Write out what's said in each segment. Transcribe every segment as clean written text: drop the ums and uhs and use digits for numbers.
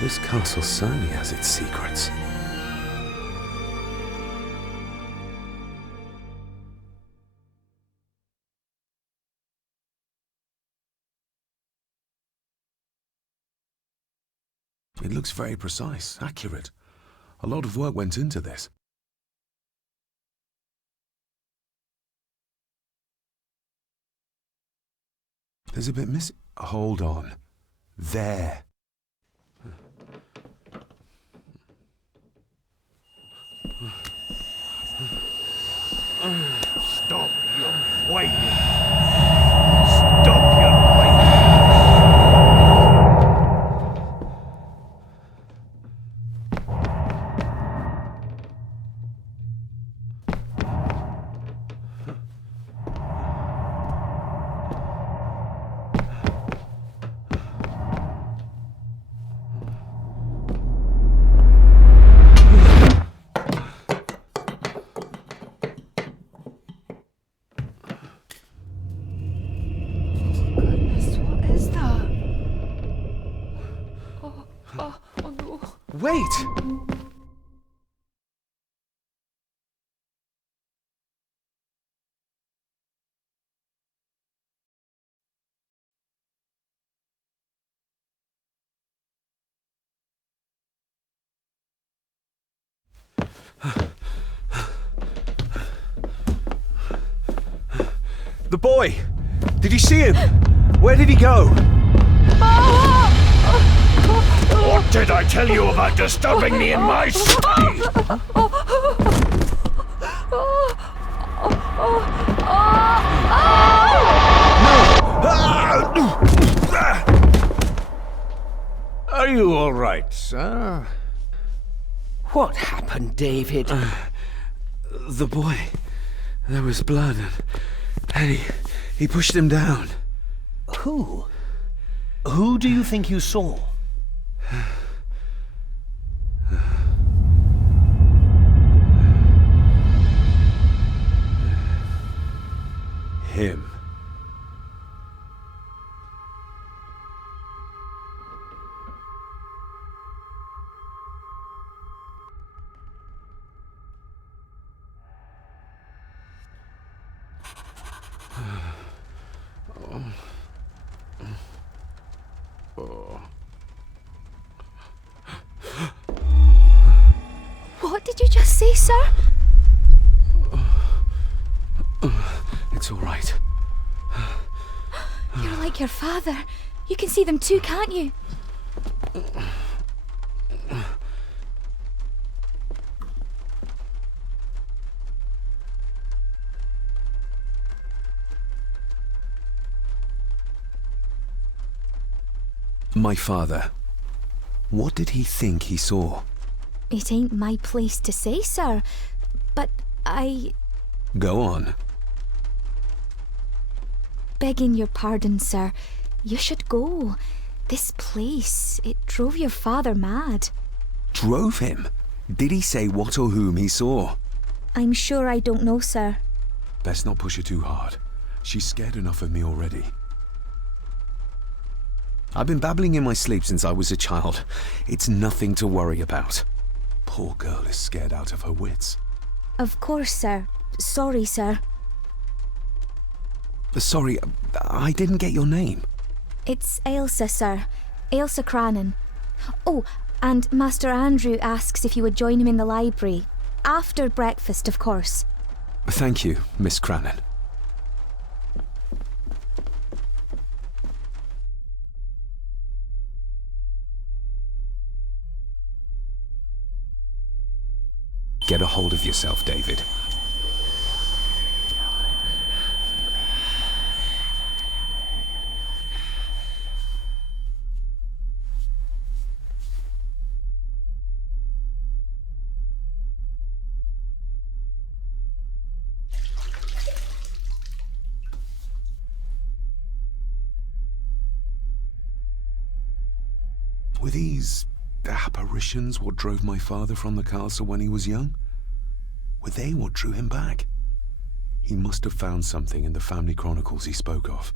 This castle certainly has its secrets. It looks very precise, accurate. A lot of work went into this. There's a bit missing. Hold on. There. Stop your whining. Stop your whining. Wait! The boy! Did you see him? Where did he go? What did I tell you about disturbing me in my study? Are you all right, sir? What happened, David? The boy. There was blood and he pushed him down. Who? Who do you think you saw? Him. What did you just say, sir? It's all right. You're like your father. You can see them too, can't you? My father. What did he think he saw? It ain't my place to say, sir. But Go on. Begging your pardon, sir. You should go. This place, it drove your father mad. Drove him? Did he say what or whom he saw? I'm sure I don't know, sir. Best not push her too hard. She's scared enough of me already. I've been babbling in my sleep since I was a child. It's nothing to worry about. Poor girl is scared out of her wits. Of course, sir. Sorry, sir. Sorry, I didn't get your name. It's Ailsa, sir. Ailsa Crannan. Oh, and Master Andrew asks if you would join him in the library. After breakfast, of course. Thank you, Miss Crannan. Get a hold of yourself, David. Were these apparitions what drove my father from the castle when he was young? Were they what drew him back? He must have found something in the family chronicles he spoke of.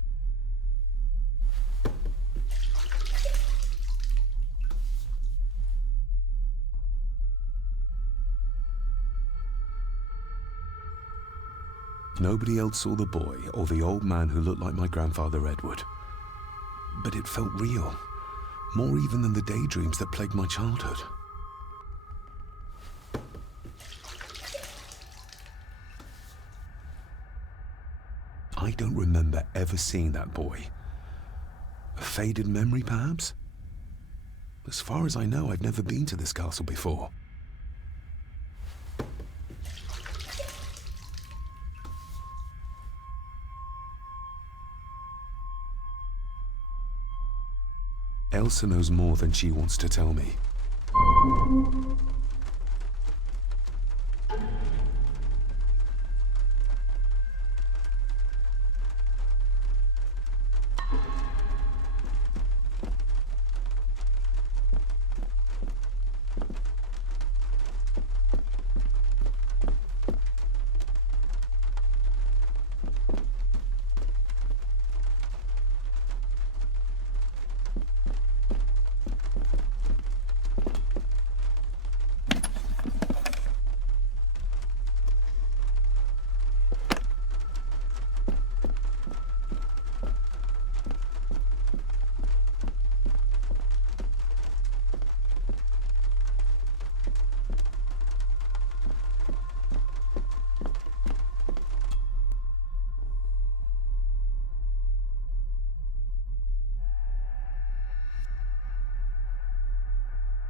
Nobody else saw the boy or the old man who looked like my grandfather Edward. But it felt real, more even than the daydreams that plagued my childhood. I don't remember ever seeing that boy. A faded memory, perhaps? As far as I know, I've never been to this castle before. Elsa knows more than she wants to tell me.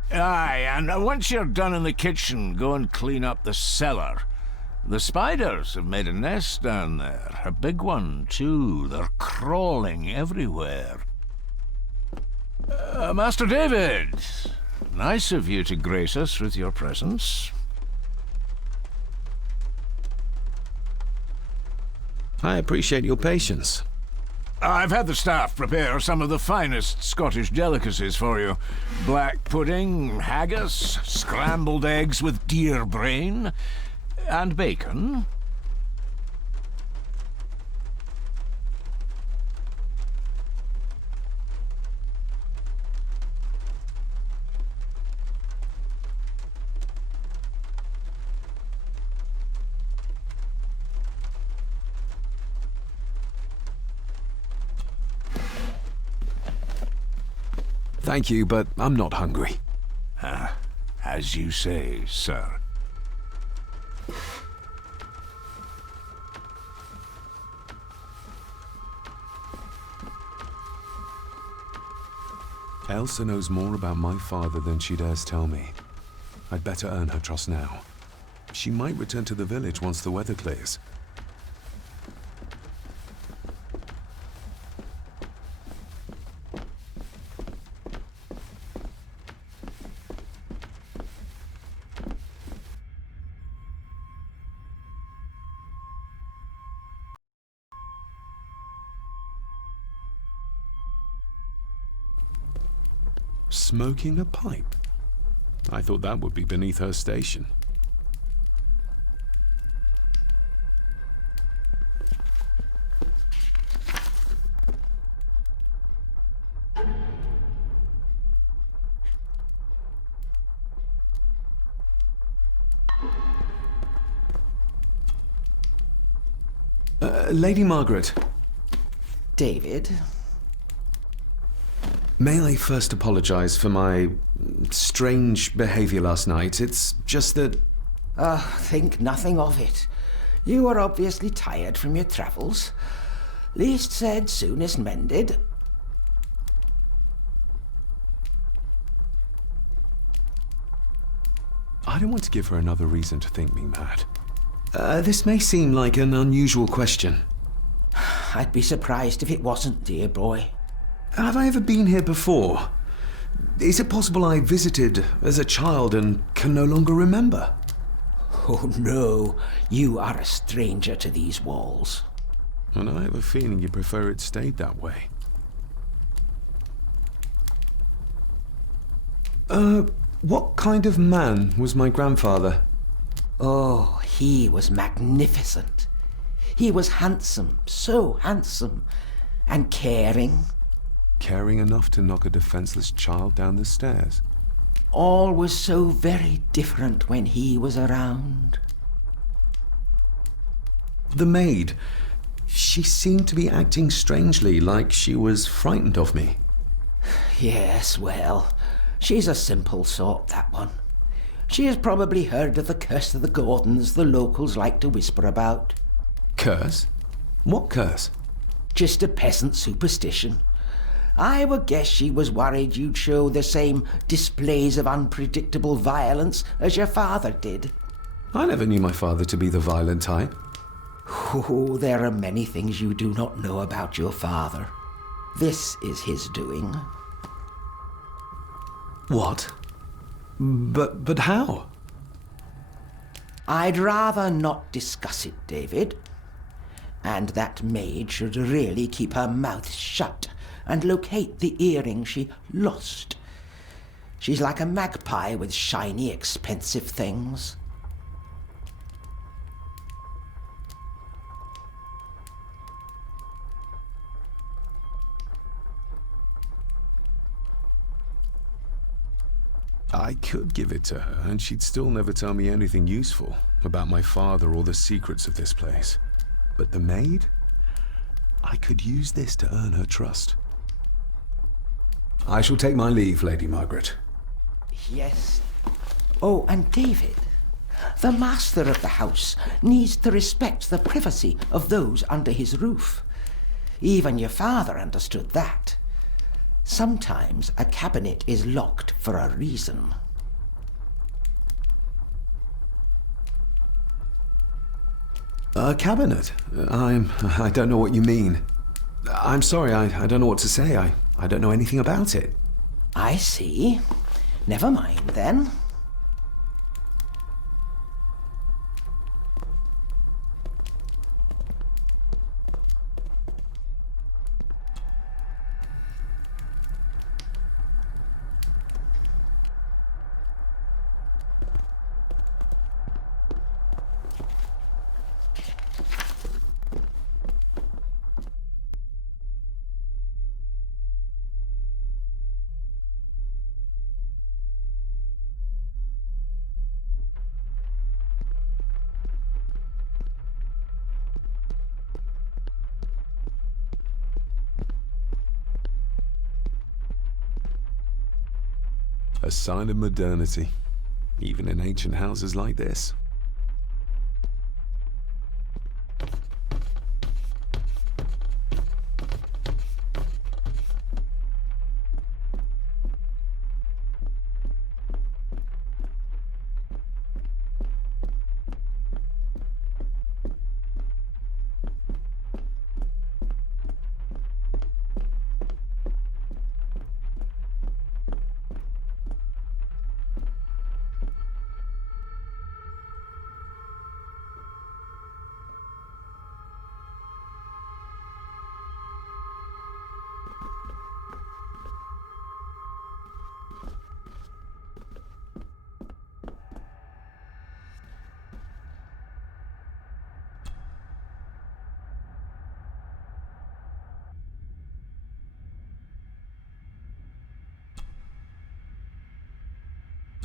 Aye, and once you're done in the kitchen, go and clean up the cellar. The spiders have made a nest down there. A big one, too. They're crawling everywhere. Master David, nice of you to grace us with your presence. I appreciate your patience. I've had the staff prepare some of the finest Scottish delicacies for you. Black pudding, haggis, scrambled eggs with deer brain, and bacon. Thank you, but I'm not hungry. As you say, sir. Elsa knows more about my father than she dares tell me. I'd better earn her trust now. She might return to the village once the weather clears. Smoking a pipe? I thought that would be beneath her station. Lady Margaret. David? May I first apologize for my strange behavior last night? It's just that... Think nothing of it. You are obviously tired from your travels. Least said, soonest mended. I don't want to give her another reason to think me mad. This may seem like an unusual question. I'd be surprised if it wasn't, dear boy. Have I ever been here before? Is it possible I visited as a child and can no longer remember? Oh no, you are a stranger to these walls. And I have a feeling you prefer it stayed that way. What kind of man was my grandfather? Oh, he was magnificent. He was handsome, so handsome, and caring. Caring enough to knock a defenseless child down the stairs. All was so very different when he was around. The maid. She seemed to be acting strangely, like she was frightened of me. Yes, well, she's a simple sort, that one. She has probably heard of the curse of the Gordons the locals like to whisper about. Curse? What curse? Just a peasant superstition. I would guess she was worried you'd show the same displays of unpredictable violence as your father did. I never knew my father to be the violent type. Oh, there are many things you do not know about your father. This is his doing. What? But how? I'd rather not discuss it, David. And that maid should really keep her mouth shut and locate the earring she lost. She's like a magpie with shiny, expensive things. I could give it to her, and she'd still never tell me anything useful about my father or the secrets of this place. But the maid? I could use this to earn her trust. I shall take my leave, Lady Margaret. Yes. Oh, and David, the master of the house needs to respect the privacy of those under his roof. Even your father understood that. Sometimes a cabinet is locked for a reason. A cabinet? I don't know what you mean. I'm sorry, I don't know what to say. I don't know anything about it. I see. Never mind, then. A sign of modernity, even in ancient houses like this.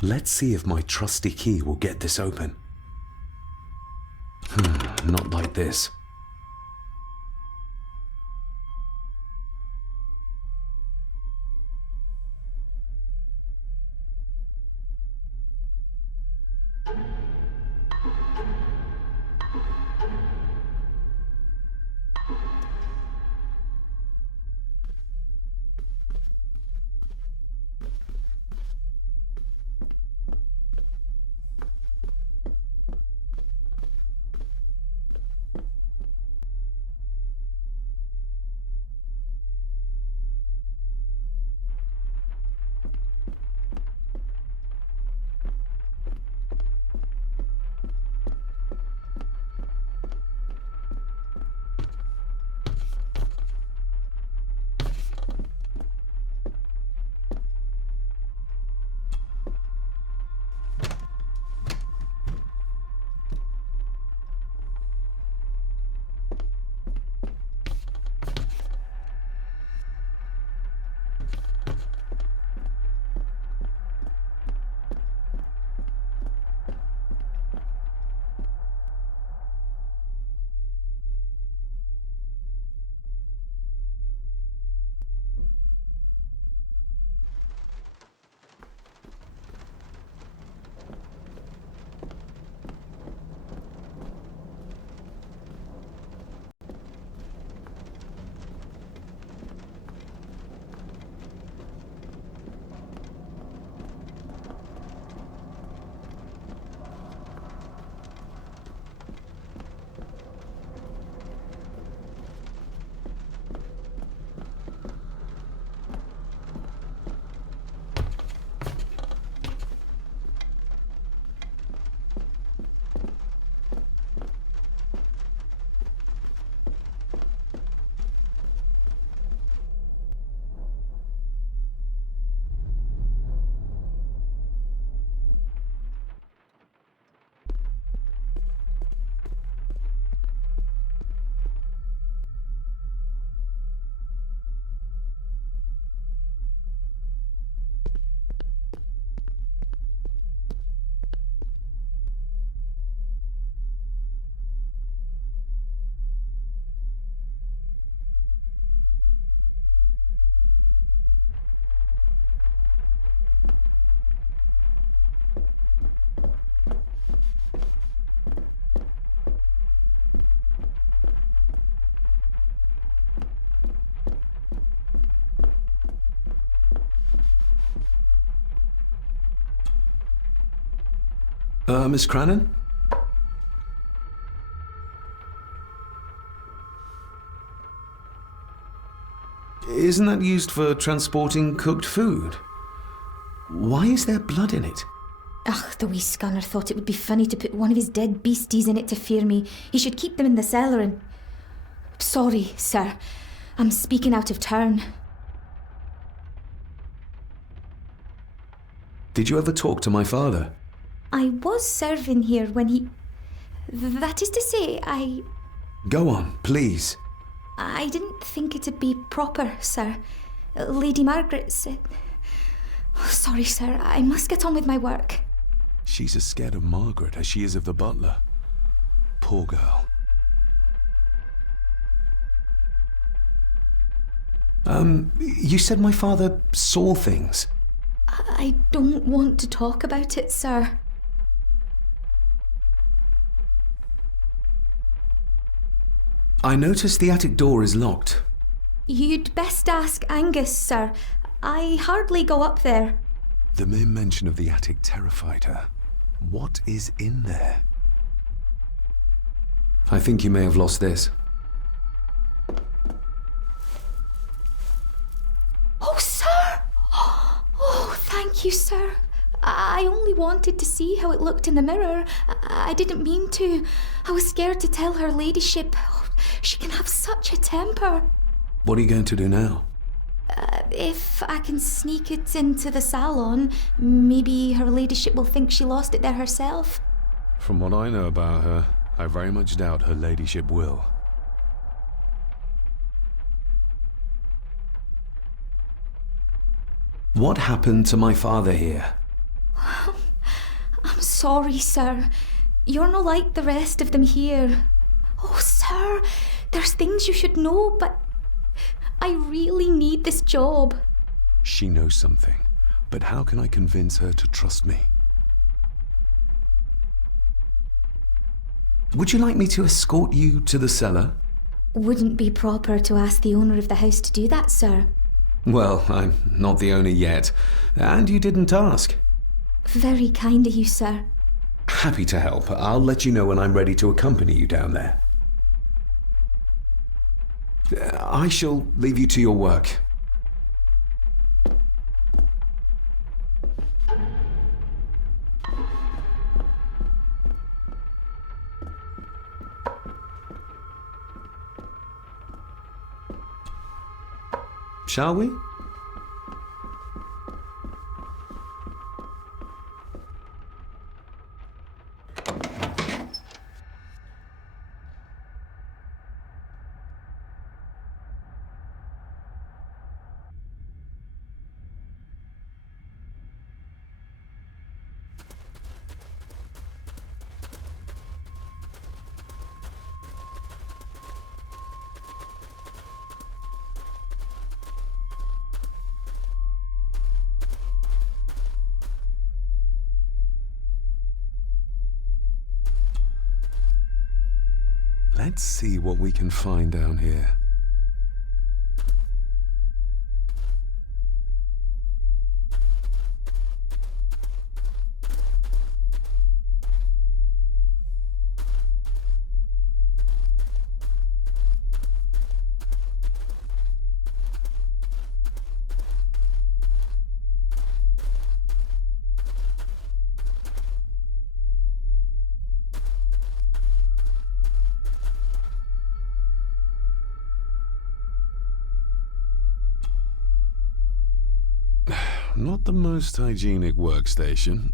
Let's see if my trusty key will get this open. Not like this. Miss Crannan? Isn't that used for transporting cooked food? Why is there blood in it? Ugh, the wee scunner thought it would be funny to put one of his dead beasties in it to fear me. He should keep them in the cellar and... Sorry, sir. I'm speaking out of turn. Did you ever talk to my father? I was serving here when he... That is to say, Go on, please. I didn't think it'd be proper, sir. Lady Margaret said... Sorry, sir. I must get on with my work. She's as scared of Margaret as she is of the butler. Poor girl. You said my father saw things. I don't want to talk about it, sir. I noticed the attic door is locked. You'd best ask Angus, sir. I hardly go up there. The mere mention of the attic terrified her. What is in there? I think you may have lost this. Oh, sir! Oh, thank you, sir. I only wanted to see how it looked in the mirror. I didn't mean to. I was scared to tell her ladyship. Oh, she can have such a temper. What are you going to do now? If I can sneak it into the salon, maybe her ladyship will think she lost it there herself. From what I know about her, I very much doubt her ladyship will. What happened to my father here? I'm sorry, sir. You're no like the rest of them here. Oh, sir, there's things you should know, but I really need this job. She knows something, but how can I convince her to trust me? Would you like me to escort you to the cellar? Wouldn't be proper to ask the owner of the house to do that, sir. Well, I'm not the owner yet, and you didn't ask. Very kind of you, sir. Happy to help. I'll let you know when I'm ready to accompany you down there. I shall leave you to your work. Shall we? Let's see what we can find down here. Not the most hygienic workstation.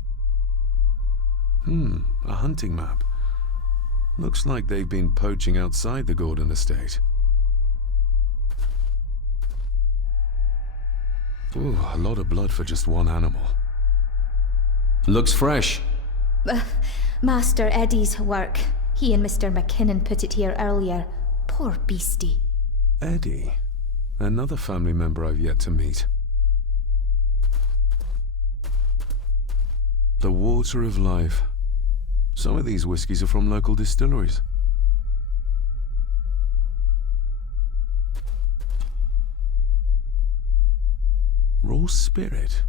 A hunting map. Looks like they've been poaching outside the Gordon estate. Ooh, a lot of blood for just one animal. Looks fresh. Master Eddie's work. He and Mr. McKinnon put it here earlier. Poor beastie. Eddie. Another family member I've yet to meet. The water of life. Some of these whiskies are from local distilleries. Raw spirit.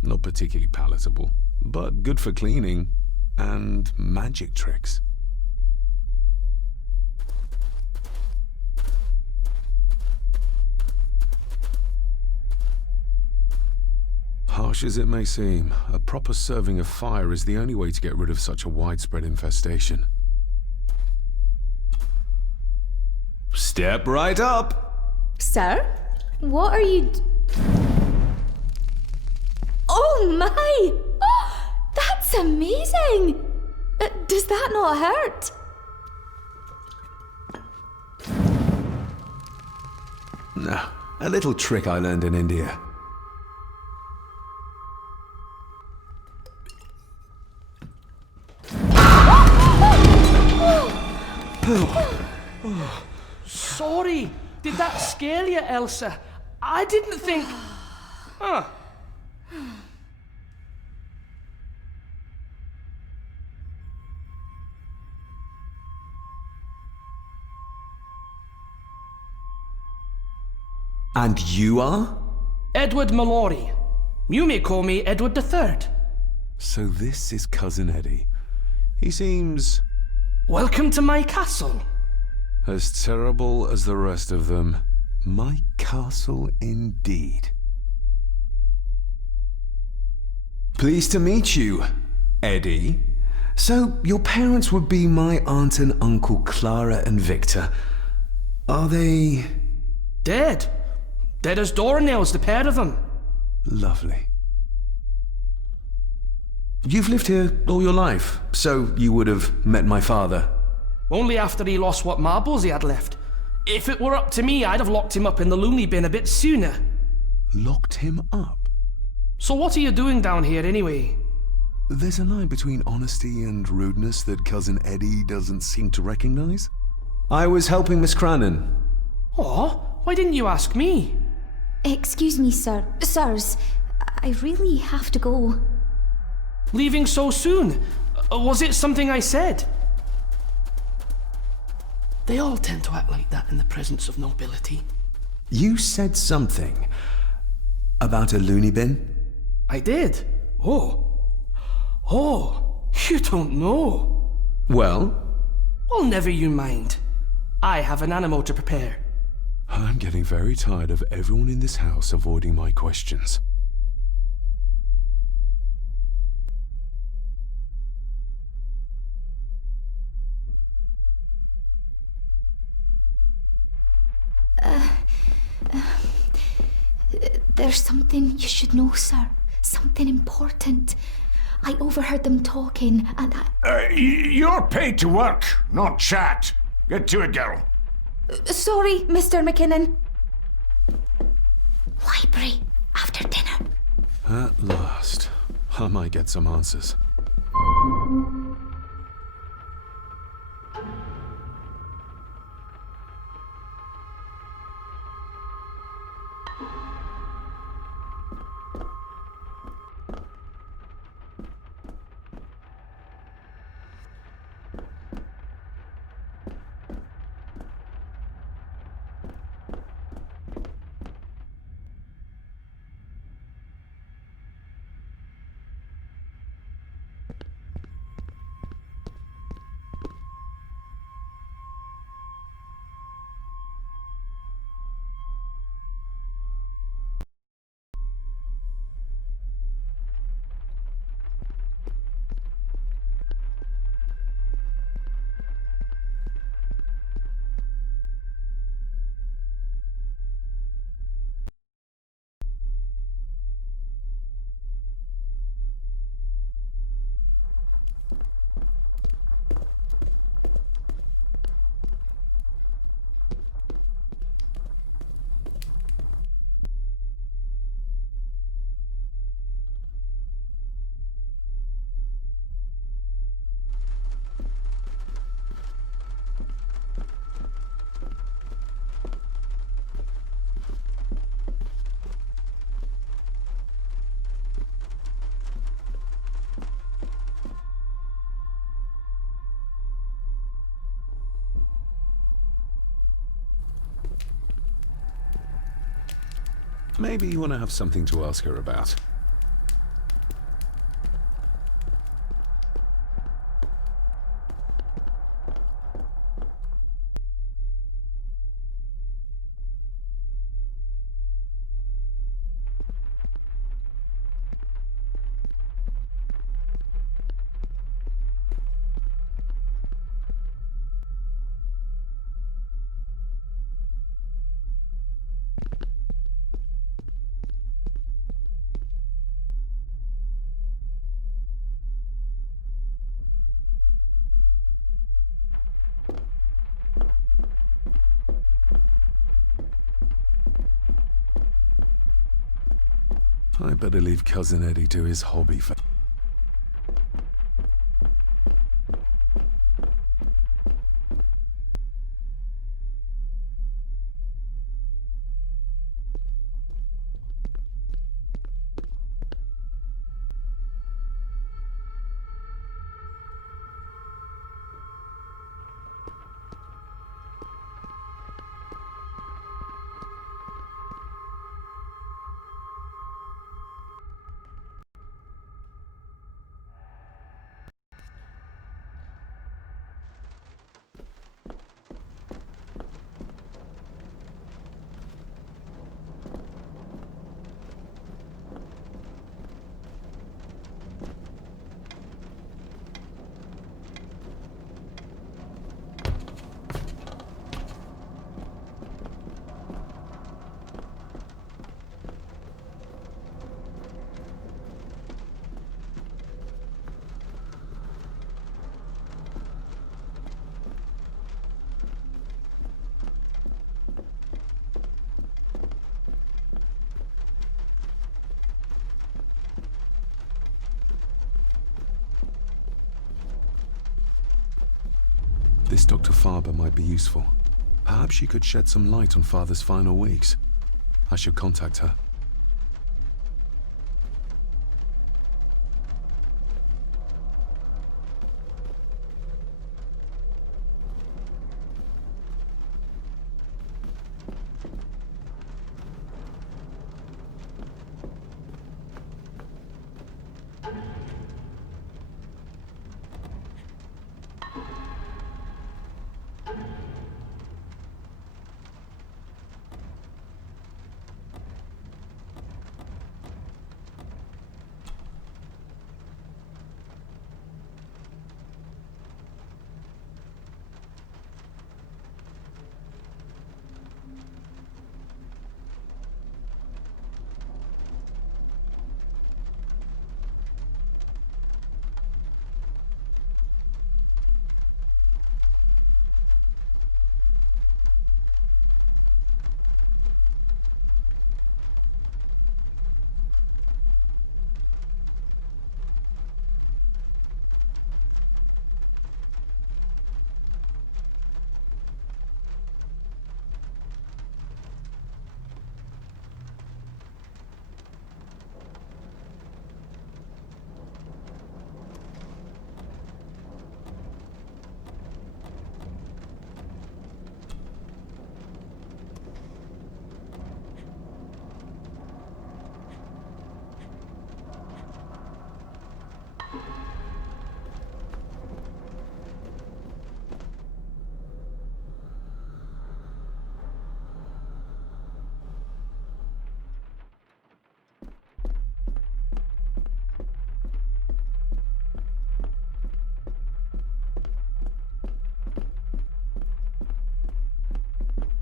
Not particularly palatable, but good for cleaning. and magic tricks. Harsh as it may seem, a proper serving of fire is the only way to get rid of such a widespread infestation. Step right up! Sir? What are you... Oh my! Oh, that's amazing! Does that not hurt? No, a little trick I learned in India. Sorry, did that scare you, Elsa? I didn't think... Huh. And you are? Edward Mallory. You may call me Edward III. So this is Cousin Eddie. He seems... Welcome to my castle. as terrible as the rest of them. My castle indeed. Pleased to meet you, Eddie. So, your parents would be my aunt and uncle Clara and Victor. Are they... Dead. Dead as doornails, the pair of them. Lovely. You've lived here all your life, so you would have met my father. Only after he lost what marbles he had left. If it were up to me, I'd have locked him up in the loony bin a bit sooner. Locked him up? So what are you doing down here anyway? There's a line between honesty and rudeness that Cousin Eddie doesn't seem to recognize. I was helping Miss Crannan. Oh, why didn't you ask me? Excuse me, sirs. I really have to go. Leaving so soon? Was it something I said? They all tend to act like that in the presence of nobility. You said something about a loony bin? I did. Oh, you don't know. Well? Well, never you mind. I have an animal to prepare. I'm getting very tired of everyone in this house avoiding my questions. There's something you should know, sir. Something important. I overheard them talking, and You're paid to work, not chat. Get to it, girl. Sorry, Mr. McKinnon. Library, after dinner. At last. I might get some answers. Maybe you want to have something to ask her about. I better leave Cousin Eddie to his hobby for... This Dr. Farber might be useful. Perhaps she could shed some light on Father's final weeks. I should contact her.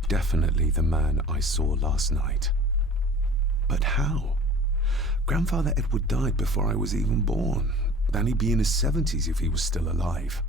Definitely the man I saw last night. But how? Grandfather Edward died before I was even born. Then he'd be in his 70s if he was still alive.